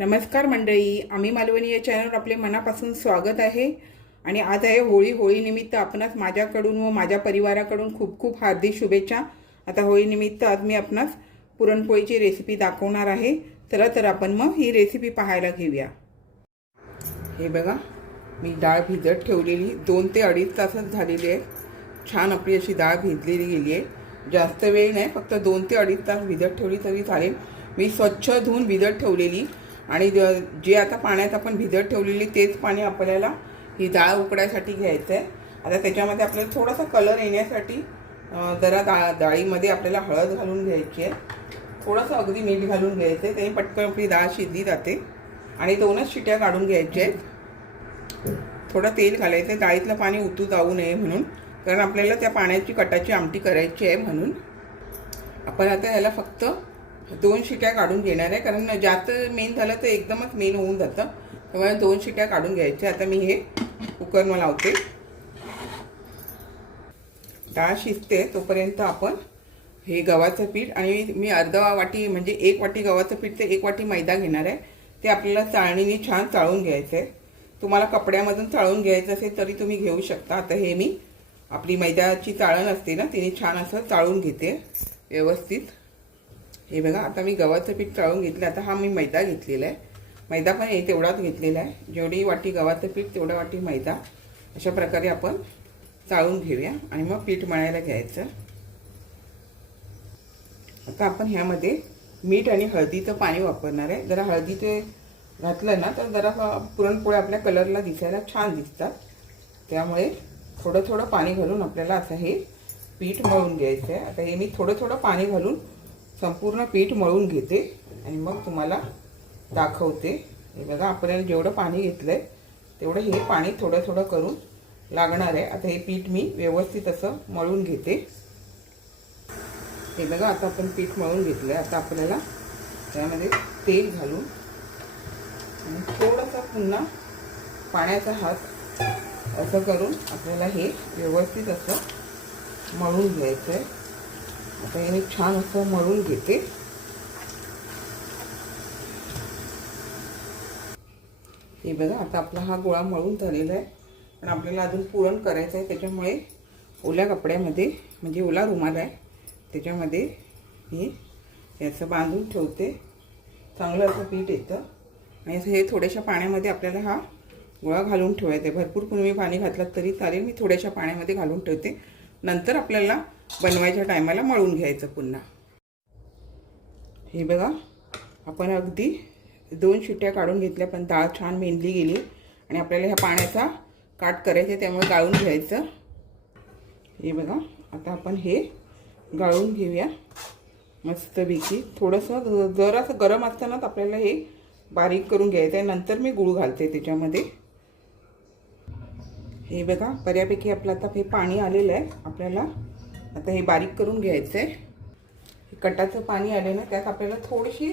नमस्कार मंडळी, आम्ही मालवणी या चॅनलवर आपले मनापासून स्वागत आहे. आणि आज आहे होळीनिमित्त आपणास माझ्याकडून व माझ्या परिवाराकडून खूप खूप हार्दिक शुभेच्छा. आता होळीनिमित्त आज मी आपणास पुरणपोळीची रेसिपी दाखवणार आहे. चला तर आपण मग ही रेसिपी पाहायला घेऊया. हे बघा, मी डाळ भिजत ठेवलेली 2 ते 2.5 तासच झालेली आहे. छान आपली अशी डाळ भिजलेली गेली आहे. जास्त वेळ नाही, फक्त 2 ते 2.5 तास भिजत ठेवली तरी चालेल. मी स्वच्छ धुवून भिजत ठेवलेली आणि जे आता पाण्यात आपण भिजत ठेवलेली तेच पाणी आपल्याला ही डाळ उकडायसाठी घ्यायचं आहे. आता त्याच्यामध्ये आपल्याला थोडासा कलर येण्यासाठी जरा डाळीमध्ये आपल्याला हळद घालून घ्यायची आहे. थोडंसं अगदी मीठ घालून घ्यायचं आहे. त्याने पटकन आपली डाळ शिजली जाते. आणि 2च शिट्या काढून घ्यायच्या आहेत. थोडं तेल घालायचं आहे, डाळीतलं पाणी उतू जाऊ नये म्हणून, कारण आपल्याला त्या पाण्याची कटाची आमटी करायची आहे. म्हणून आपण आता ह्याला फक्त 2 शिट्या काढून घेणार आहे, कारण जास्त मेन झालं तर एकदमच मेन होऊन जातं. त्यामुळे 2 शिट्या काढून घ्यायच्या. आता मी हे कुकरला लावते. डाळ शिजते तोपर्यंत आपण हे गव्हाचं पीठ, आणि मी अर्धा वाटी म्हणजे 1 वाटी गव्हाचं पीठ ते 1 वाटी मैदा घेणार आहे. ते आपल्याला चाळणीने छान चाळून घ्यायचं आहे. तुम्हाला कपड्यामधून चाळून घ्यायचं असेल तरी तुम्ही घेऊ शकता. आता हे मी आपली मैद्याची चाळण असते ना, तिने छान असं चाळून घेते व्यवस्थित. हे बघा, आता मी गव्हाचं पीठ चाळून घेतलं. आता हा मी मैदा घेतलेला आहे. मैदा पण तेवढाच घेतलेला आहे. जेवढी वाटी गव्हाचं पीठ तेवढ्या वाटी मैदा. अशा प्रकारे आपण चाळून घेऊया आणि मग पीठ मळायला घ्यायचं. आता आपण ह्यामध्ये मीठ आणि हळदीचं पाणी वापरणार आहे. जरा हळदीचे घातलं ना तर जरा पुरणपोळ्या आपल्या कलरला दिसायला छान दिसतात. त्यामुळे थोडं थोडं पाणी घालून आपल्याला असं हे पीठ मळून घ्यायचं आहे. आता हे मी थोडं थोडं पाणी घालून संपूर्ण पीठ मळून घेते आणि मग तुम्हाला दाखवते. हे बघा, आपल्याला जेवढं पाणी घेतलं आहे तेवढं हे पाणी थोडं थोडं करून लागणार आहे. आता हे पीठ मी व्यवस्थित असं मळून घेते. हे बघा, आता आपण पीठ मळून घेतलं आहे. आता आपल्याला त्यामध्ये तेल घालून आणि थोडंसं पुन्हा पाण्याचा हात असं करून आपल्याला हे व्यवस्थित असं मळून घ्यायचं आहे. आता हे मी छान असं मळून घेते. हे बघा, आता आपला हा गोळा मळून झालेला आहे. पण आपल्याला अजून पुरण करायचं आहे. त्याच्यामुळे ओल्या कपड्यामध्ये, म्हणजे ओला रुमाल आहे त्याच्यामध्ये हे असं बांधून ठेवते. चांगलं असं पीठ येतं. आणि असं हे थोड्याशा पाण्यामध्ये आपल्याला हा गोळा घालून ठेवायचा आहे. भरपूर तुम्ही पाणी घातलं तरी चालेल. मी थोड्याशा पाण्यामध्ये घालून ठेवते. नंतर आपल्याला बनवायच्या टायमाला मळून घ्यायचं पुन्हा. हे बघा, आपण अगदी 2 शिट्ट्या काढून घेतल्या, पण डाळ छान मेंदली गेली. आणि आपल्याला ह्या पाण्याचा काट करायचा, त्यामुळे गाळून घ्यायचं. हे बघा, आता आपण हे गाळून घेऊया मस्तपैकी. थोडंसं जरासं गरम असतानाच आपल्याला हे बारीक करून घ्यायचं आहे. नंतर मी गूळ घालते त्याच्यामध्ये. हे बघा, बऱ्यापैकी आपलं आता हे पाणी आलेलं आहे. आपल्याला आता हे बारीक करून घ्यायचं आहे. कटाचं पाणी आले ना, त्यात आपल्याला थोडीशी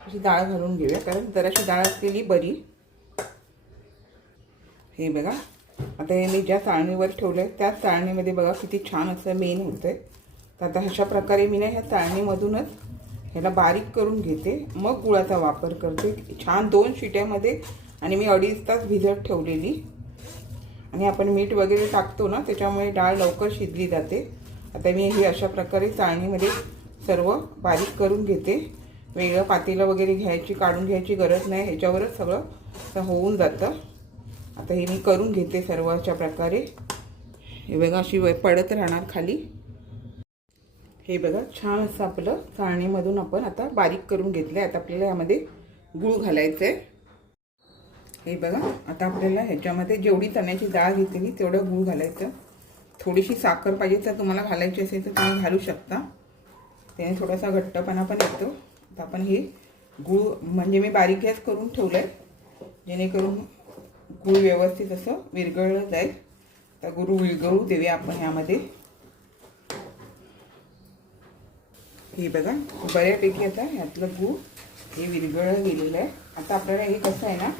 अशी डाळ घालून घेऊया, कारण जराशी डाळ असलेली बरी. हे बघा, आता हे मी ज्या चाळणीवर ठेवलं आहे त्याच चाळणीमध्ये बघा किती छान असं मेन होतं आहे. तर आता अशा प्रकारे मी ना ह्या चाळणीमधूनच ह्याला बारीक करून घेते. मग गुळाचा वापर करते. छान 2 शिट्यामध्ये. आणि मी 2.5 तास भिजत ठेवलेली. आणि आपण मीठ वगैरे टाकतो ना, त्याच्यामुळे डाळ लवकर शिजली जाते. आता मी हे अशा प्रकारे चाळणीमध्ये सर्व बारीक करून घेते. वेगळं पातेलं वगैरे काढून घ्यायची गरज नाही. ह्याच्यावरच सगळं होऊन जातं. आता हे मी करून घेते सर्व अशा प्रकारे. हे बघा, अशी पडत राहणार खाली. हे बघा, छान असं आपलं चाळणीमधून आपण आता बारीक करून घेतलं आहे. आता आपल्याला यामध्ये गूळ घालायचं आहे. हे बघा, आता आपल्याला ह्याच्यामध्ये जेवढी चण्याची डाळ घेतलेली तेवढं गूळ घालायचं. थोडीशी साखर पाहिजे तर तुम्हाला घालायची असेल तर तुम्ही घालू शकता. त्याने थोडासा घट्टपणा पण येतो. तर आपण हे गूळ, म्हणजे मी बारीक गॅस करून ठेवलं आहे, जेणेकरून गूळ व्यवस्थित असं विरघळलं जाईल. तर गूळ विरघळू देऊया आपण ह्यामध्ये. हे बघा, बऱ्यापैकी आता ह्यातलं गूळ हे विरघळलं गेलेलं आहे. आता आपल्याला हे कसं आहे ना,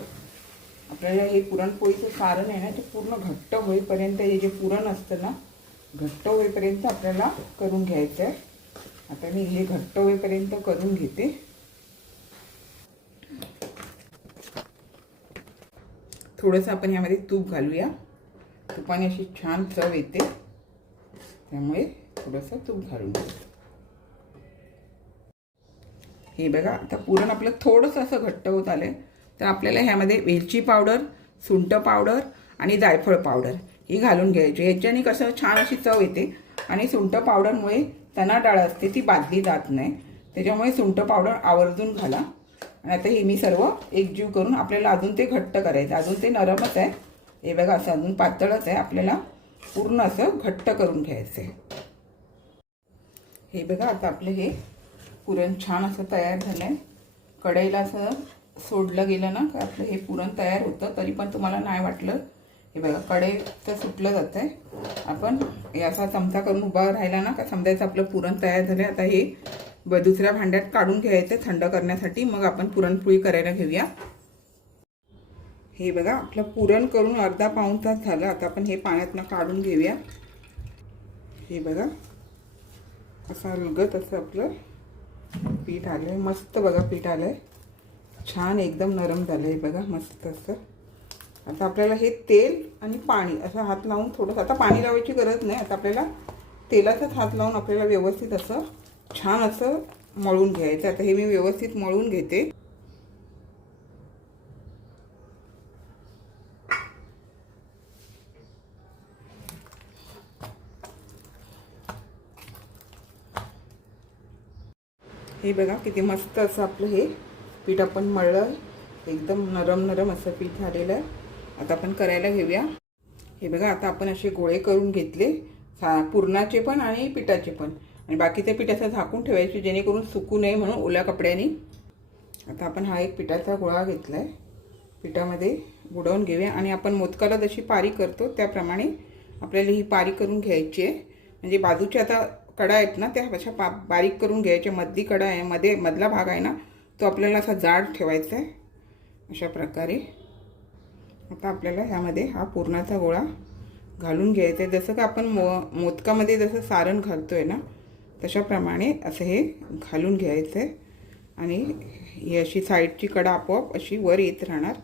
आपल्याला हे पुरणपोळीचं सारण आहे ना, ते पूर्ण घट्ट होईपर्यंत, हे जे पुरण असतं ना, घट्ट होईपर्यंत आपल्याला करून घ्यायचं आहे. आता मी हे घट्ट होईपर्यंत करून घेते. थोडंसं आपण ह्यामध्ये तूप घालूया. तुपाने अशी छान चव येते, त्यामुळे थोडंसं तूप घालून घेऊ. हे बघा आता पुरण आपलं थोडंसं असं घट्ट होत आलं आहे. तर आपल्याला ह्यामध्ये वेलची पावडर, सुंठ पावडर आणि जायफळ पावडर ही घालून घ्यायची. ह्याच्याने कसं छान अशी चव येते. आणि सुंठ पावडरमुळे चणा डाळ असते ती बादली जात नाही, त्याच्यामुळे सुंठ पावडर आवर्जून घाला. आणि आता हे मी सर्व एकजीव करून आपल्याला अजून ते घट्ट करायचं. अजून ते नरमच आहे, हे बघा असं अजून पातळच आहे. आपल्याला पूर्ण असं घट्ट करून घ्यायचं आहे. हे बघा आता आपलं हे पुरण छान असं तयार झालं आहे. कढईला असं सोडलं गेलं ना का आपलं हे पुरण तयार होतं, तरी पण तुम्हाला नाही वाटलं. हे बघा कढईचं सुटलं जातं आहे. आपण याचा चमचा करून उभा राहिला ना का समजायचं आपलं पुरण तयार झालं आहे. आता हे दुसऱ्या भांड्यात काढून घ्यायचं थंड करण्यासाठी, मग आपण पुरणपोळी करायला घेऊया. हे बघा आपलं पुरण करून अर्धा पाऊण तास झालं. आता आपण हे पाण्यातनं काढून घेऊया. हे बघा असं अलगत असं आपलं पीठ आलं आहे. मस्त बघा पीठ आलं आहे, छान एकदम नरम झालं आहे बघा मस्त असं. आता आपल्याला हे तेल आणि पाणी असं हात लावून थोडंसं, आता पाणी लावायची गरज नाही. आता आपल्याला तेलाचाच हात लावून आपल्याला व्यवस्थित असं छान असं मळून घ्यायचं. आता हे मी व्यवस्थित मळून घेते. हे बघा किती मस्त असं आपलं हे पीठ आपण मळलं, एकदम नरम नरम असं पीठ झालेलं आहे. आता आपण करायला घेऊया. हे बघा आता आपण असे गोळे करून घेतले, पुरणाचे पण आणि पिठाचे पण. आणि बाकीच्या पिठाचं झाकून ठेवायचे जेणेकरून सुकू नये म्हणून ओल्या कपड्याने. आता आपण हा एक पिठाचा गोळा घेतला आहे, पिठामध्ये बुडवून घेऊया. आणि आपण मोदकाला जशी पारी करतो त्याप्रमाणे आपल्याला ही पारी करून घ्यायची आहे. म्हणजे बाजूच्या आता कडा आहेत ना त्या अशा बारीक करून घ्यायच्या. मधली कडा आहे, मधला भाग आहे ना तो आपल्याला असा जाड ठेवायचा आहे अशा प्रकारे. आता आपल्याला ह्यामध्ये हा पुरणाचा गोळा घालून घ्यायचा आहे. जसं का आपण मोदकामध्ये जसं सारण घालतोय ना तशाप्रमाणे असं हे घालून घ्यायचं आहे. आणि ही अशी साईडची कडा आपोआप अशी वर येत राहणार.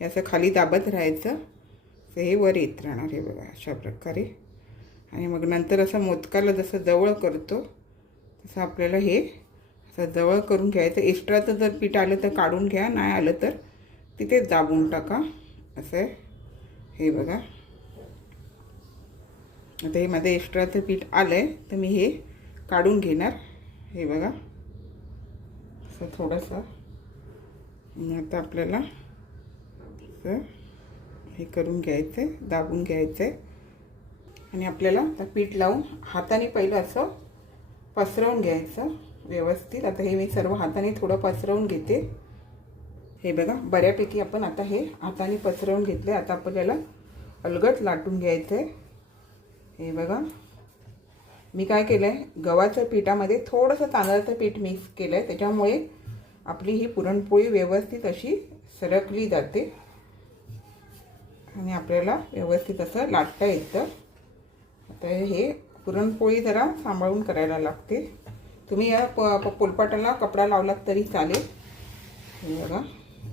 हे असं खाली दाबत राहायचं, तर हे वर येत राहणार. हे बघा अशा प्रकारे. आणि मग नंतर असं मोदकाला जसं जवळ करतो तसं आपल्याला हे असं जवळ करून घ्यायचं. एक्स्ट्राचं जर पीठ आलं तर काढून घ्या, नाही आलं तर तिथेच दाबून टाका. असं आहे हे बघा. आता हे माझं एक्स्ट्राचं पीठ आलं आहे तर मी हे काढून घेणार. हे बघा असं थोडंसं. आता आपल्याला असं हे करून घ्यायचं आहे, दाबून घ्यायचं आहे. आणि आपल्याला आता पीठ लावून हाताने पहिलं असं पसरवून घ्यायचं व्यवस्थित. आता हे मी सर्व हाताने थोडं पसरवून घेते. हे बघा बऱ्यापैकी आपण आता हे हाताने पसरवून घेतले. आता आपल्याला अलगट लाटून घ्यायचं आहे. हे बघा मी काय केलं आहे, गव्हाच्या पिठामध्ये थोडंसं तांदळाचं पीठ मिक्स केलं आहे, त्याच्यामुळे आपली ही पुरणपोळी व्यवस्थित अशी सरकली जाते आणि आपल्याला व्यवस्थित असं लाटता येतं. आता हे पुरणपोळी जरा सांभाळून करायला लागते. तुम्ही या पोलपाटाला कपडा लावलात तरी चालेल. हे बघा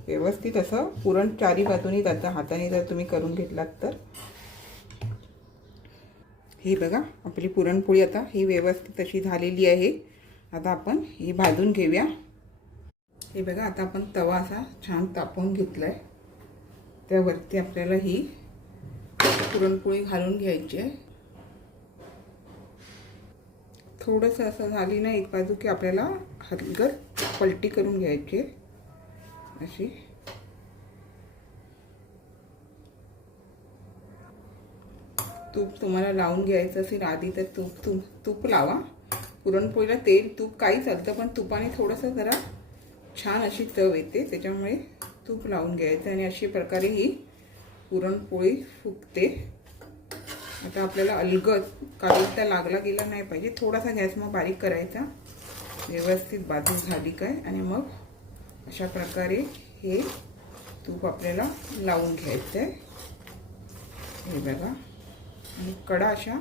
व्यवस्थित असं पुरण चारी बाजूनी जातं हाताने जर तुम्ही करून घेतलात तर. ही बघा आपली पुरणपोळी आता ही व्यवस्थित अशी झालेली आहे. आता आपण ही भाजून घेऊया. हे बघा आता आपण तवा असा छान तापवून घेतला आहे, त्यावरती आपल्याला ही पुरणपोळी घालून घ्यायची आहे. थोडंसं असं झाली ना एक बाजू की आपल्याला हलगर्जीने पलटी करून घ्यायची अशी. तूप तुम्हाला लावून घ्यायचं असेल आधी तर तूप लावा. पुरणपोळीला तेल तूप काही चालतं, पण तुपाने थोडंसं जरा छान अशी चव येते, त्याच्यामुळे तूप लावून घ्यायचं. आणि अशी प्रकारे ही पुरणपोळी फुगते. आता आपल्याला अलगद काढता लागला गेला नाही पाहिजे. थोडासा गॅस मग बारीक करायचा, व्यवस्थित बाजू झाली काय. आणि मग अशा प्रकारे हे तूप आपल्याला लावून घ्यायचं आहे. हे बघा आणि कडा अशा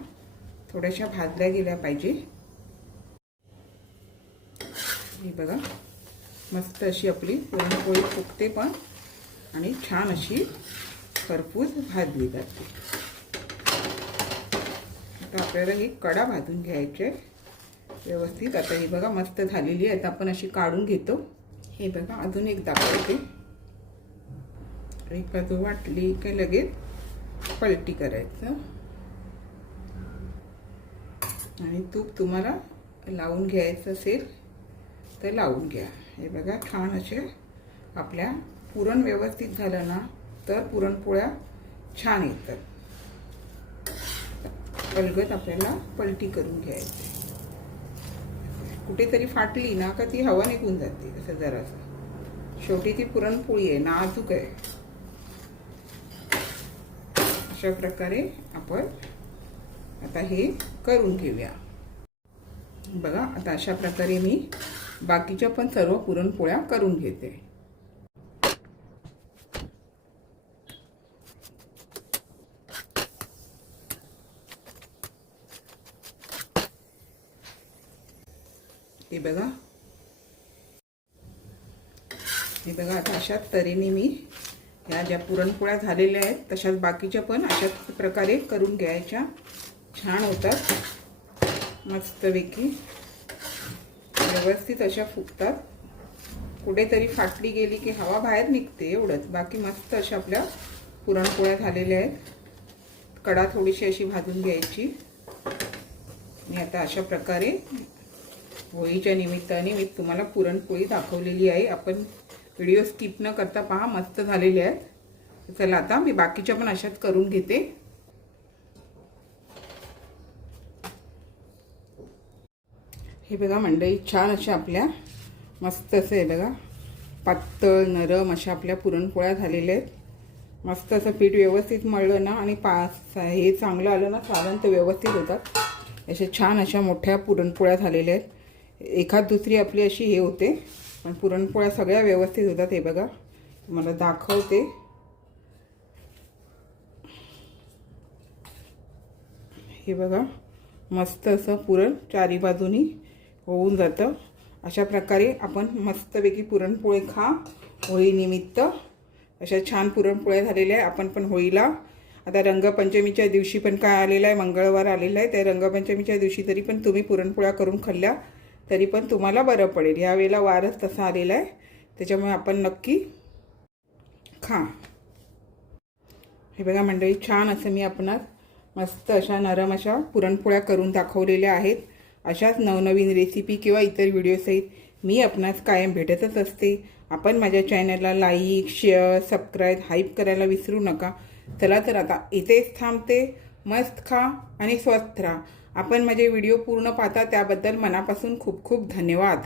थोड्याशा भाजल्या गेल्या पाहिजे. हे बघा मस्त अशी आपली पुरणपोळी फुगते पण आणि छान अशी खरपूस भाजली जाते. आता आपल्याला ही कडा भाजून घ्यायचे व्यवस्थित. आता ही बघा मस्त झालेली आहे. आता आपण अशी काढून घेतो. हे बघा अजून एक दाखवते. एक बाजू वाटली की लगेच पलटी करायचं आणि तूप तुम्हाला लावून घ्यायचं असेल तर लावून घ्या. हे बघा छान असे आपल्या पुरण व्यवस्थित झालं ना तर पुरणपोळ्या छान येतात. अलगद आपल्याला पलटी करून घ्यायची. कुठेतरी फाटली ना का ती हवा निघून जाते. असं जरासं शेवटी ती पुरणपोळी आहे, नाजूक आहे. अशा प्रकारे आपण आता हे करून घेऊया. बघा आता अशा प्रकारे मी बाकीच्या पण सर्व पुरणपोळ्या करून घेते. हे बघा आता अशाच तऱ्हेने मी ह्या ज्या पुरणपोळ्या झालेल्या आहेत तशाच बाकीच्या पण अशाच प्रकारे करून घ्यायच्या. छान होतात मस्तपैकी, व्यवस्थित अशा फुगतात. कुठेतरी फाटली गेली की हवा बाहेर निघते एवढंच. बाकी मस्त अशा आपल्या पुरणपोळ्या झालेल्या आहेत. कडा थोडीशी अशी भाजून घ्यायची. मी आता अशा प्रकारे होळीच्या निमित्ताने मी तुम्हाला पुरणपोळी दाखवलेली आहे. आपण व्हिडिओ स्किप न करता पहा, मस्त झालेले आहेत. चला आता मी बाकीच्या पण अशाच करून घेते. हे बघा मंडळी छान अशा आपल्या मस्त असं आहे बघा पातळ नरम अशा आपल्या पुरणपोळ्या झालेल्या आहेत. मस्त असं पीठ व्यवस्थित मळलं ना आणि हे चांगलं आलं ना साधारण तर व्यवस्थित होतात. अशा छान अशा मोठ्या पुरणपोळ्या झालेल्या आहेत. एखाद दुसरी आपली अशी हे होते पण पुरणपोळ्या सगळ्या व्यवस्थित होतात. हे बघा मला दाखवते. हे बघा मस्त असं पुरण चारी बाजूनी होऊन जातं. अशा प्रकारे आपण मस्तपैकी पुरणपोळी खा होळीनिमित्त. अशा छान पुरणपोळ्या झालेल्या आहे. आपण पण होळीला आता रंगपंचमीच्या दिवशी पण काय आलेलं आहे, मंगळवार आलेला आहे. त्या रंगपंचमीच्या दिवशी तरी पण तुम्ही पुरणपोळ्या करून खाल्ल्या तरी पण तुम्हाला बरं पडेल. यावेळेला वारच तसा आलेला आहे त्याच्यामुळे आपण नक्की खा. हे बघा मंडळी छान असं मी आपणास मस्त अशा नरम अशा पुरणपोळ्या करून दाखवलेल्या आहेत. अशाच नवनवीन रेसिपी किंवा इतर व्हिडिओसहित मी आपणास कायम भेटतच असते. आपण माझ्या चॅनलला लाईक शेअर सबस्क्राईब हाईप करायला विसरू नका. चला तर आता इथेच थांबते. मस्त खा आणि स्वस्थ राहा. आपण माझे व्हिडिओ पूर्ण पाहता त्याबद्दल मनापासून खूप खूप धन्यवाद.